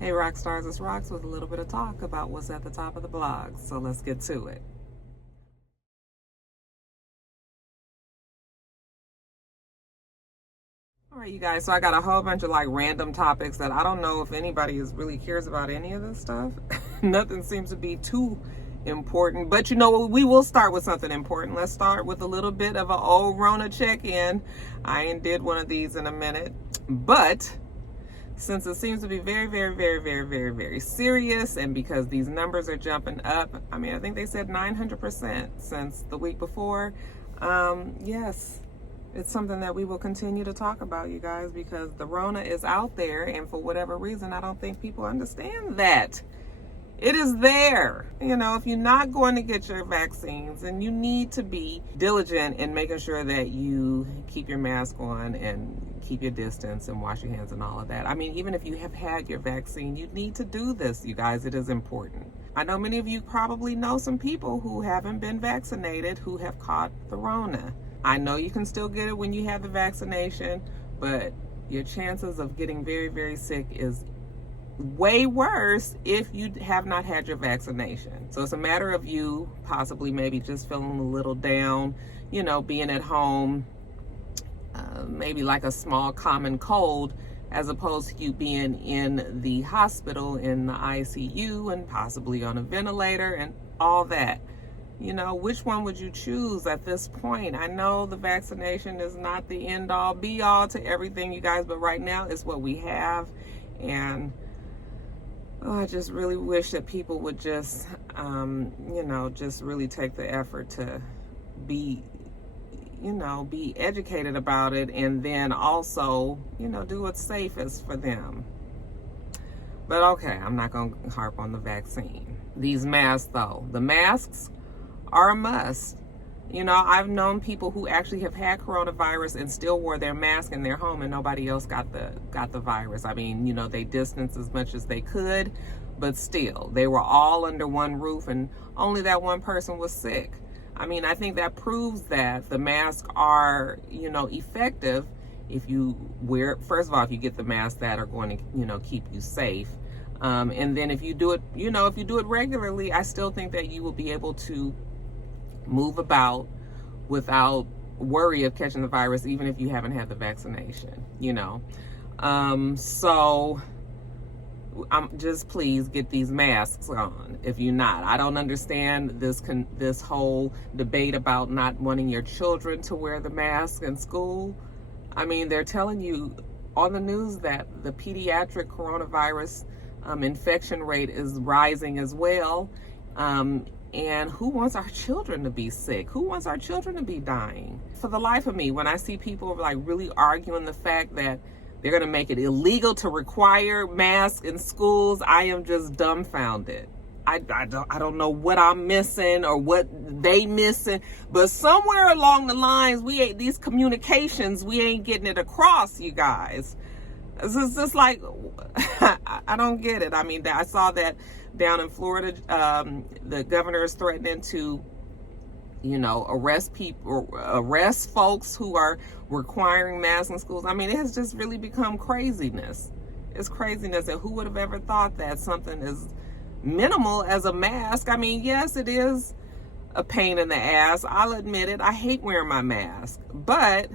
Hey rock stars, it's Rox with a little bit of talk about what's at the top of the blogs. So let's get to it. All right, you guys, so I got a whole bunch of like random topics that I don't know if anybody really cares about any of this stuff. Nothing seems to be too important, but you know what, we will start with something important. Let's start with a little bit of an old Rona check-in. I ain't did one of these in a minute, but since it seems to be very serious, and because these numbers are jumping up, I mean, I think they said 900% since the week before. Yes, it's something that we will continue to talk about, you guys, because the Rona is out there, and for whatever reason, I don't think people understand that. It is there. You know, if you're not going to get your vaccines, then you need to be diligent in making sure that you keep your mask on and keep your distance and wash your hands and all of that. I mean, even if you have had your vaccine, you need to do this, you guys. It is important. I know many of you probably know some people who haven't been vaccinated who have caught the Rona. I know you can still get it when you have the vaccination, but your chances of getting very sick is way worse if you have not had your vaccination. So it's a matter of you possibly maybe just feeling a little down, you know, being at home, maybe like a small common cold, as opposed to you being in the hospital in the ICU and possibly on a ventilator and all that. You know, which one would you choose at this point? I know the vaccination is not the end all be all to everything, you guys, but right now it's what we have. And I just really wish that people would just, you know, just really take the effort to be, you know, be educated about it, and then also, you know, do what's safest for them. But okay, I'm not going to harp on the vaccine. These masks, though, the masks are a must. You know, I've known people who actually have had coronavirus and still wore their mask in their home, and nobody else got the virus. I mean, you know, they distanced as much as they could, but still, they were all under one roof, and only that one person was sick. I mean, I think that proves that the masks are, you know, effective if you wear, first of all, if you get the masks that are going to, you know, keep you safe. And then if you do it, you know, if you do it regularly, I still think that you will be able to move about without worry of catching the virus, even if you haven't had the vaccination, you know. So just please get these masks on if you're not. I don't understand this whole debate about not wanting your children to wear the mask in school. I mean, they're telling you on the news that the pediatric coronavirus infection rate is rising as well. And who wants our children to be sick? Who wants our children to be dying? For the life of me, when I see people like really arguing the fact that they're going to make it illegal to require masks in schools, I am just dumbfounded. I don't know what I'm missing or what they missing, but somewhere along the lines, these communications, we ain't getting it across, you guys. It's just like, I don't get it. I mean, I saw that down in Florida, the governor is threatening to, you know, arrest folks who are requiring masks in schools. I mean, it has just really become craziness. It's craziness. And who would have ever thought that something as minimal as a mask? I mean, yes, it is a pain in the ass. I'll admit it. I hate wearing my mask, but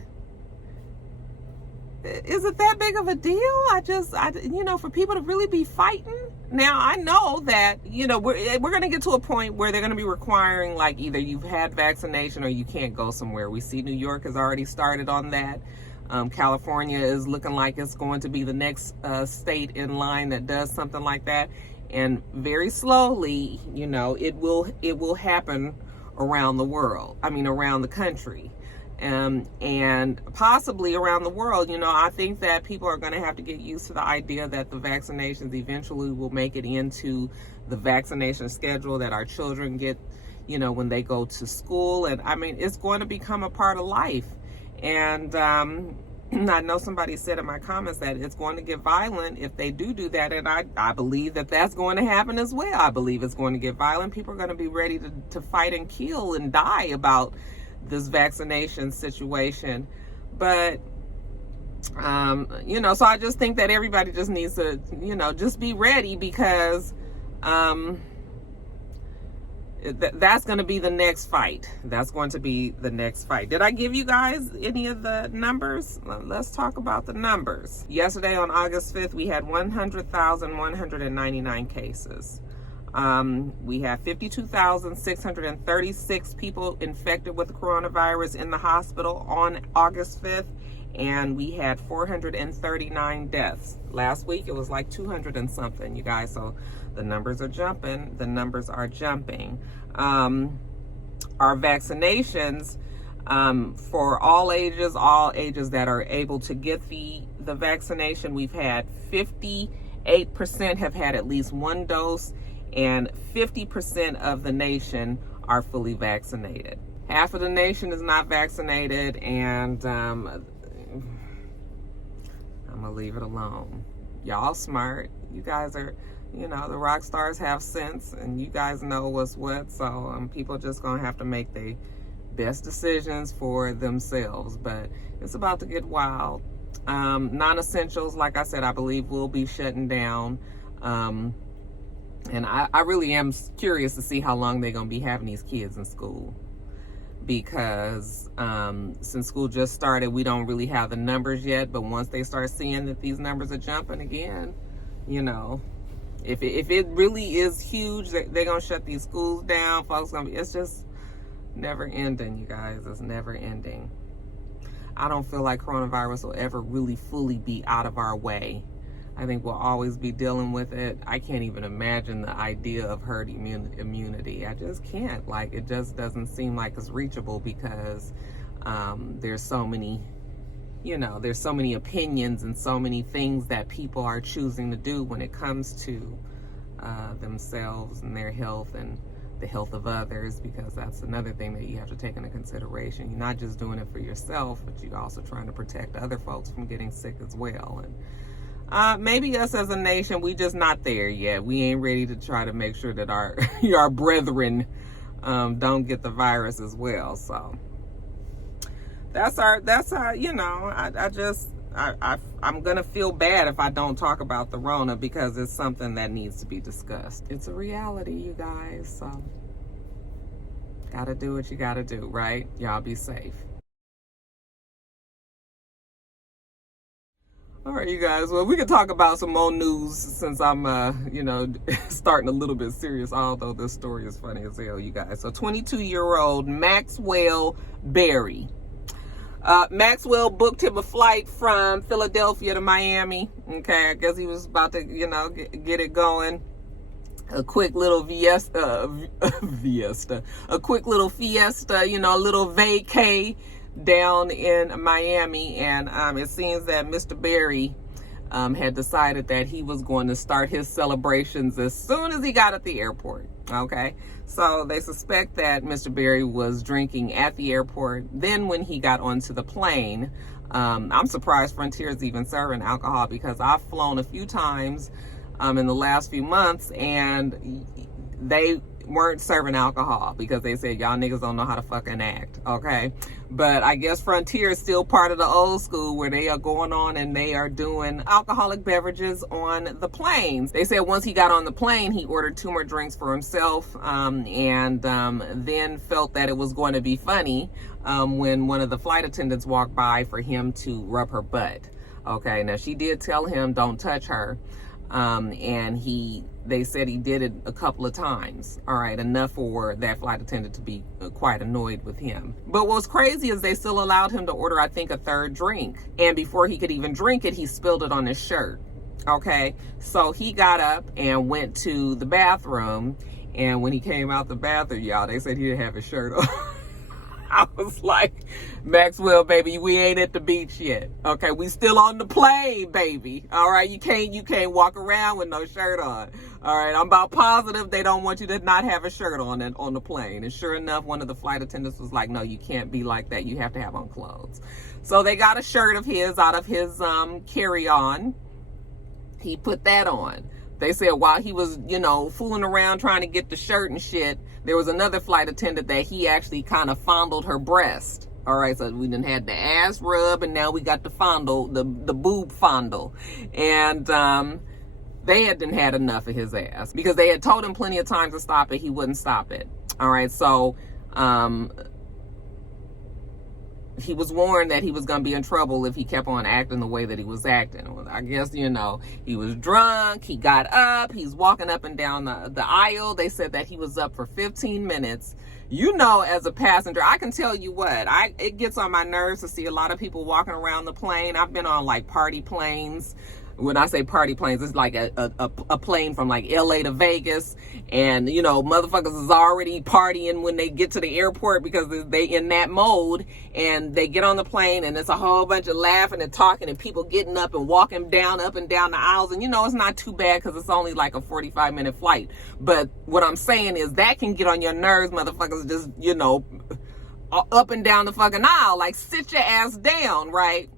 is it that big of a deal? You know, for people to really be fighting. Now, I know that, you know, we're going to get to a point where they're going to be requiring, like, either you've had vaccination or you can't go somewhere. We see New York has already started on that. California is looking like it's going to be the next state in line that does something like that. And very slowly, you know, it will happen around the world. I mean, around the country. And possibly around the world. You know, I think that people are going to have to get used to the idea that the vaccinations eventually will make it into the vaccination schedule that our children get, you know, when they go to school. And I mean, it's going to become a part of life. And I know somebody said in my comments that it's going to get violent if they do that. And I believe that that's going to happen as well. I believe it's going to get violent. People are going to be ready to fight and kill and die about this vaccination situation. But You know, so I just think that everybody just needs to, you know, just be ready, because that's going to be the next fight. That's going to be the next fight. Did I give you guys any of the numbers? Let's talk about the numbers. Yesterday on August 5th, we had 100,199 cases. We have 52,636 people infected with the coronavirus in the hospital on August 5th. And we had 439 deaths. Last week, it was like 200 and something, you guys. So the numbers are jumping. The numbers are jumping. Our vaccinations, for all ages that are able to get the vaccination, we've had 58% have had at least one dose, and 50% of the nation are fully vaccinated. Half of the nation is not vaccinated, and I'm gonna leave it alone. Y'all smart. You guys are, you know, the rock stars have sense, and you guys know what's what. So people just gonna have to make their best decisions for themselves. But it's about to get wild. Non-essentials, like I said, I believe will be shutting down. And I really am curious to see how long they're gonna be having these kids in school. Because since school just started, we don't really have the numbers yet. But once they start seeing that these numbers are jumping again, you know, if it really is huge, they're going to shut these schools down. Folks going to be, it's just never ending, you guys. It's never ending. I don't feel like coronavirus will ever really fully be out of our way. I think we'll always be dealing with it. I can't even imagine the idea of herd immunity. I just can't. Like, it just doesn't seem like it's reachable, because there's so many, you know, there's so many opinions and so many things that people are choosing to do when it comes to themselves and their health and the health of others, because that's another thing that you have to take into consideration. You're not just doing it for yourself, but you're also trying to protect other folks from getting sick as well. And maybe us as a nation, we just not there yet. We ain't ready to try to make sure that our our brethren don't get the virus as well. So that's our you know, I'm gonna feel bad if I don't talk about the Rona, because it's something that needs to be discussed. It's a reality, you guys. So gotta do what you gotta do, right? Y'all be safe. All right, you guys. Well, we can talk about some more news, since I'm, you know, starting a little bit serious, although this story is funny as hell, you guys. So 22-year-old Maxwell Berry. Maxwell booked him a flight from Philadelphia to Miami. Okay, I guess he was about to, you know, get it going. A quick little fiesta, a quick little fiesta, you know, a little vacay down in Miami. And it seems that Mr. Berry had decided that he was going to start his celebrations as soon as he got at the airport. Okay, so they suspect that Mr. Berry was drinking at the airport. Then when he got onto the plane, I'm surprised Frontier's even serving alcohol, because I've flown a few times in the last few months, and they weren't serving alcohol, because they said y'all niggas don't know how to fucking act. Okay, but I guess Frontier is still part of the old school, where they are going on and they are doing alcoholic beverages on the planes. They said once he got on the plane, he ordered 2 more drinks for himself, and then felt that it was going to be funny when one of the flight attendants walked by for him to rub her butt. Okay, now she did tell him don't touch her, and they said he did it a couple of times. All right, enough for that flight attendant to be quite annoyed with him. But what's crazy is they still allowed him to order, I think, a 3rd drink. And before he could even drink it, he spilled it on his shirt. Okay, so he got up and went to the bathroom. And when he came out the bathroom, y'all, they said he didn't have his shirt on. I was like, Maxwell, baby, we ain't at the beach yet. Okay, we still on the plane, baby. All right, you can't walk around with no shirt on. All right, I'm about positive they don't want you to not have a shirt on the plane. And sure enough, one of the flight attendants was like, no, you can't be like that. You have to have on clothes. So they got a shirt of his out of his carry-on. He put that on. They said while he was, you know, fooling around trying to get the shirt and shit, there was another flight attendant that he actually kind of fondled her breast. All right, so we done had the ass rub, and now we got the fondle, the boob fondle. And they had enough of his ass because they had told him plenty of times to stop it. He wouldn't stop it. All right, so he was warned that he was going to be in trouble if he kept on acting the way that he was acting. I guess, you know, he was drunk. He got up. He's walking up and down the aisle. They said that he was up for 15 minutes. You know, as a passenger, I can tell you what, it gets on my nerves to see a lot of people walking around the plane. I've been on like party planes. When I say party planes, it's like a plane from like LA to Vegas. And, you know, motherfuckers is already partying when they get to the airport because they in that mode. And they get on the plane and it's a whole bunch of laughing and talking and people getting up and walking up and down the aisles. And, you know, it's not too bad because it's only like a 45-minute flight. But what I'm saying is that can get on your nerves, motherfuckers just, you know, up and down the fucking aisle. Like, sit your ass down, right?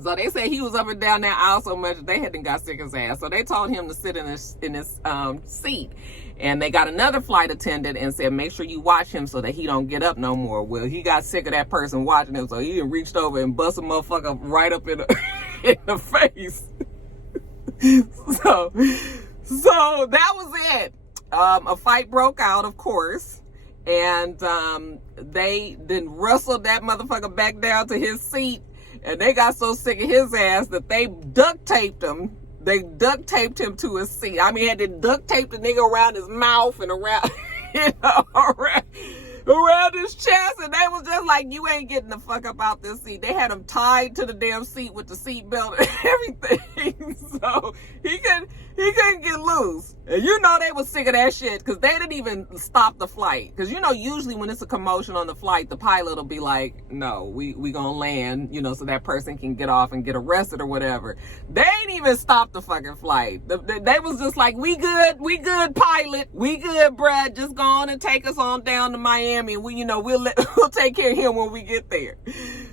So they say he was up and down that aisle so much they hadn't got sick of his ass. So they told him to sit in his seat. And they got another flight attendant and said, make sure you watch him so that he don't get up no more. Well, he got sick of that person watching him, so he reached over and bust a motherfucker right up in the face. So that was it. A fight broke out, of course. And they then wrestled that motherfucker back down to his seat. And they got so sick of his ass that they duct taped him. They duct taped him to his seat. I mean, had to duct tape the nigga around his mouth and around, you know, around his chest. And they was just like, you ain't getting the fuck up out this seat. They had him tied to the damn seat with the seat belt and everything. So he couldn't get loose. And you know they was sick of that shit because they didn't even stop the flight. Because, you know, usually when it's a commotion on the flight, the pilot will be like, no, we gonna land, you know, so that person can get off and get arrested or whatever. They ain't even stopped the fucking flight. They was just like, we good, pilot. We good, bruh. Just go on and take us on down to Miami. And we'll take care of him when we get there.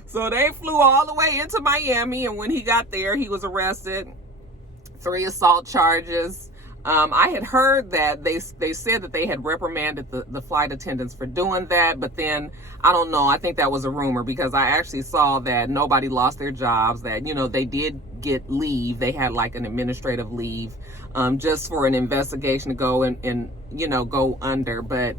So they flew all the way into Miami. And when he got there, he was arrested. 3 assault charges. I had heard that they said that they had reprimanded the flight attendants for doing that, but then I don't know. I think that was a rumor because I actually saw that nobody lost their jobs, that, you know, they did get leave. They had like an administrative leave just for an investigation to go and you know, go under, but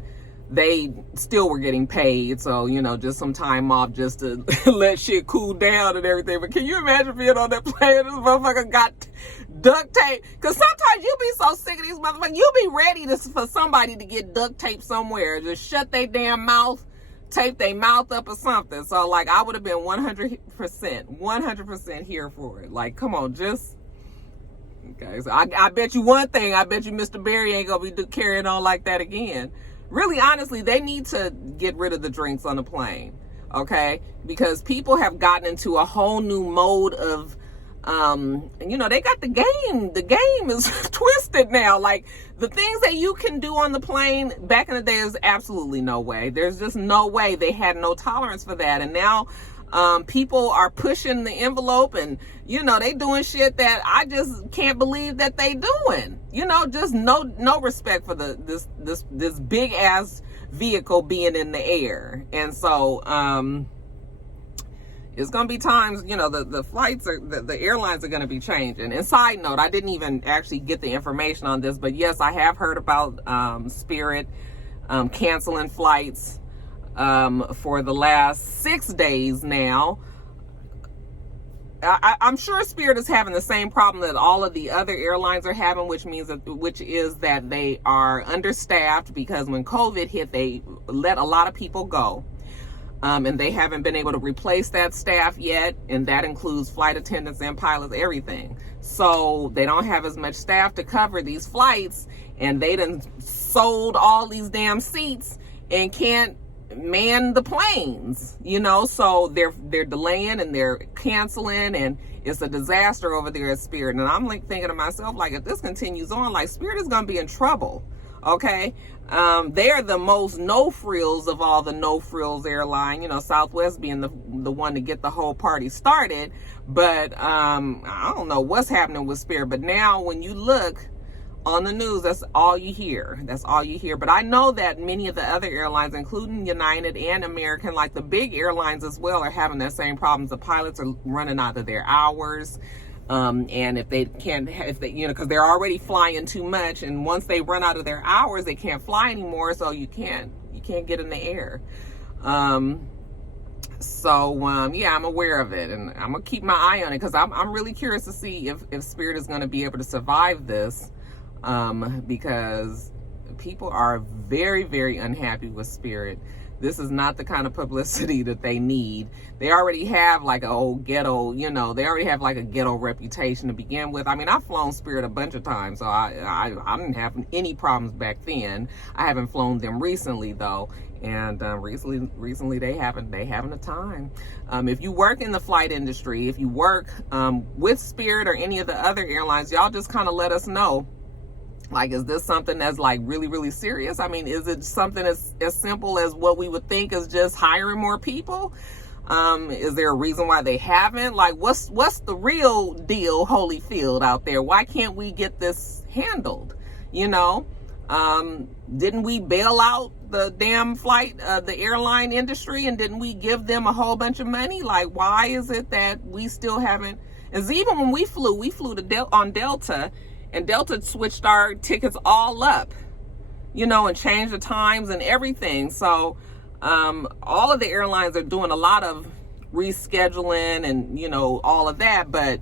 they still were getting paid. So, you know, just some time off just to let shit cool down and everything. But can you imagine being on that plane? This motherfucker got duct tape. Because sometimes you be so sick of these motherfuckers, you be ready for somebody to get duct tape somewhere. Just shut their damn mouth, tape their mouth up or something. So, like, I would have been 100% here for it. Like, come on, just... Okay, so I bet you one thing. I bet you Mr. Barry ain't going to be carrying on like that again. Really, honestly, they need to get rid of the drinks on the plane, okay? Because people have gotten into a whole new mode of, you know, they got the game. The game is twisted now. Like, the things that you can do on the plane back in the day is absolutely no way. There's just no way. They had no tolerance for that. And now people are pushing the envelope and, you know, they doing shit that I just can't believe that they doing. You know, just no respect for this big ass vehicle being in the air. And so it's gonna be times, you know, the flights are the airlines are gonna be changing. And side note, I didn't even actually get the information on this, but yes, I have heard about Spirit canceling flights for the last 6 days now. I'm sure Spirit is having the same problem that all of the other airlines are having, which is that they are understaffed because when COVID hit, they let a lot of people go. And they haven't been able to replace that staff yet. And that includes flight attendants and pilots, everything. So they don't have as much staff to cover these flights, and they done sold all these damn seats and can't man the planes, you know. So they're delaying and they're canceling, and it's a disaster over there at Spirit. And I'm like thinking to myself, like, if this continues on, like, Spirit is gonna be in trouble. Okay, they're the most no frills of all the no frills airline, you know, Southwest being the one to get the whole party started. But I don't know what's happening with Spirit. But now when you look On the news, that's all you hear. That's all you hear. But I know that many of the other airlines, including United and American, like the big airlines as well, are having that same problems. The pilots are running out of their hours. And if they can't, because they're already flying too much, and once they run out of their hours, they can't fly anymore. So you can't get in the air. Yeah, I'm aware of it, and I'm gonna keep my eye on it, because I'm really curious to see if Spirit is going to be able to survive this, because people are very, very unhappy with Spirit. This is not the kind of publicity that they need. They already have like an old ghetto, they already have like a ghetto reputation to begin with. I mean, I've flown Spirit a bunch of times, so I didn't have any problems back then. I haven't flown them recently though. And recently they having a time. If you work in the flight industry, if you work with Spirit or any of the other airlines, y'all just kind of let us know. Like, is this something that's like really, really serious? I mean, is it something as simple as what we would think is just hiring more people? Is there a reason why they haven't? Like, what's the real deal, Holyfield, out there? Why can't we get this handled? Didn't we bail out the damn the airline industry, and didn't we give them a whole bunch of money? Like, why is it that we still haven't? As even when we flew on Delta, and Delta switched our tickets all up, and changed the times and everything. So all of the airlines are doing a lot of rescheduling and, all of that. But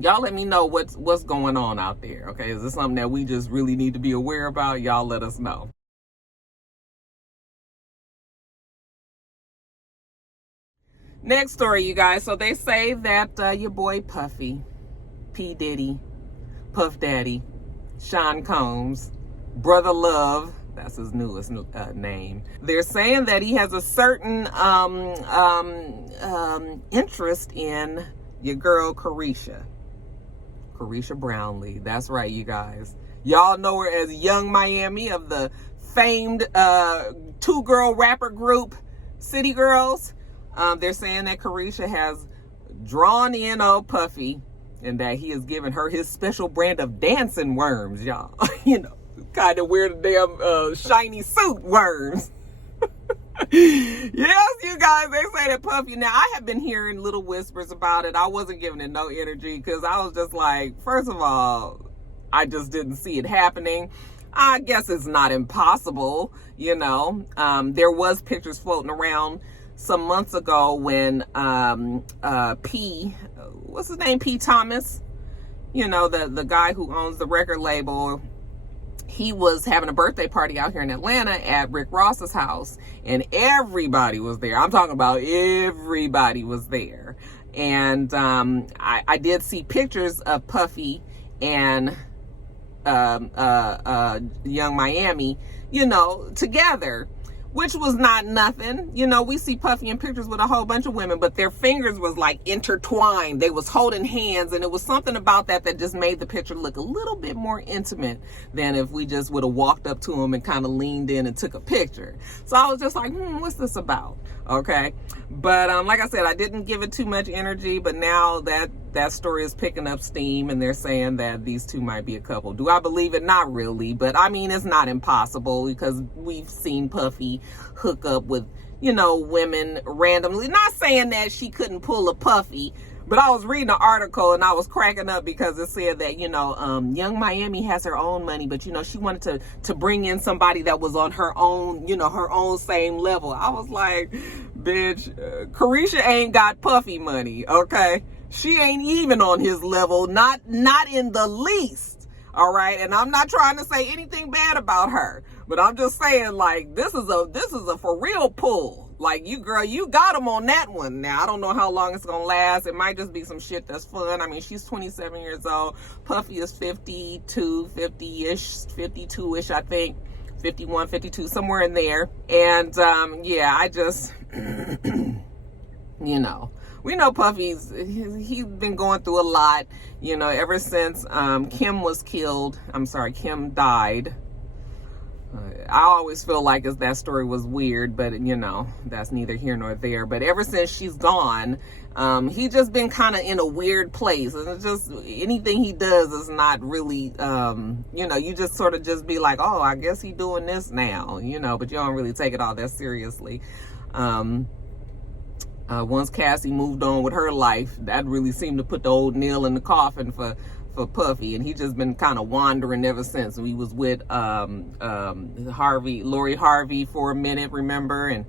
y'all let me know what's going on out there. Okay, is this something that we just really need to be aware about? Y'all let us know. Next story, you guys. So they say that your boy Puffy, P. Diddy, Puff Daddy, Sean Combs, Brother Love, that's his newest name. They're saying that he has a certain interest in your girl Caresha Brownlee. That's right, you guys. Y'all know her as Young Miami of the famed two-girl rapper group City Girls. They're saying that Caresha has drawn in old Puffy, and that he has given her his special brand of dancing worms, y'all. Kind of weird damn shiny suit worms. Yes, you guys, they say that Puffy. Now, I have been hearing little whispers about it. I wasn't giving it no energy, because I was just like, first of all, I just didn't see it happening. I guess it's not impossible, There was pictures floating around some months ago when what's his name? P. Thomas, the guy who owns the record label, he was having a birthday party out here in Atlanta at Rick Ross's house, and everybody was there. I'm talking about everybody was there. And I did see pictures of Puffy and Young Miami, together, which was not nothing. We see Puffy in pictures with a whole bunch of women, but their fingers was like intertwined. They was holding hands, and it was something about that just made the picture look a little bit more intimate than if we just would have walked up to him and kind of leaned in and took a picture. So I was just like, what's this about? Okay. But like I said, I didn't give it too much energy, but now that story is picking up steam, and they're saying that these two might be a couple. Do I believe it? Not really, but I mean, it's not impossible, because we've seen Puffy hook up with, women randomly. Not saying that she couldn't pull a Puffy, but I was reading an article and I was cracking up, because it said that, Young Miami has her own money, but, she wanted to bring in somebody that was on her own, her own same level. I was like, bitch, Caresha ain't got Puffy money, okay? She ain't even on his level, not in the least. All right, and I'm not trying to say anything bad about her, but I'm just saying, like, this is a for real pull. Like, you got him on that one. Now, I don't know how long it's gonna last. It might just be some shit that's fun. I mean, she's 27 years old. Puffy is 52-ish, I think. 51, 52, somewhere in there. And yeah, I just we know Puffy's, he's been going through a lot, ever since Kim died. I always feel like that story was weird, but you know, that's neither here nor there. But ever since she's gone, he just been kind of in a weird place, and it's just anything he does is not really, you know, you just sort of just be like, oh, I guess he doing this now, you know, but you don't really take it all that seriously. Once Cassie moved on with her life, that really seemed to put the old nail in the coffin for Puffy, and he just been kind of wandering ever since. He was with Lori Harvey for a minute, remember? And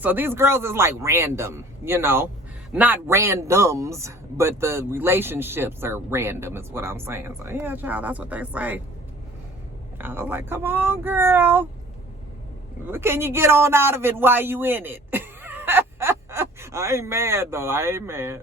so these girls is like random, you know, not randoms, but the relationships are random is what I'm saying. So yeah, child, that's what they say. I was like, come on, girl, can you get on out of it while you in it? I ain't mad though, I ain't mad.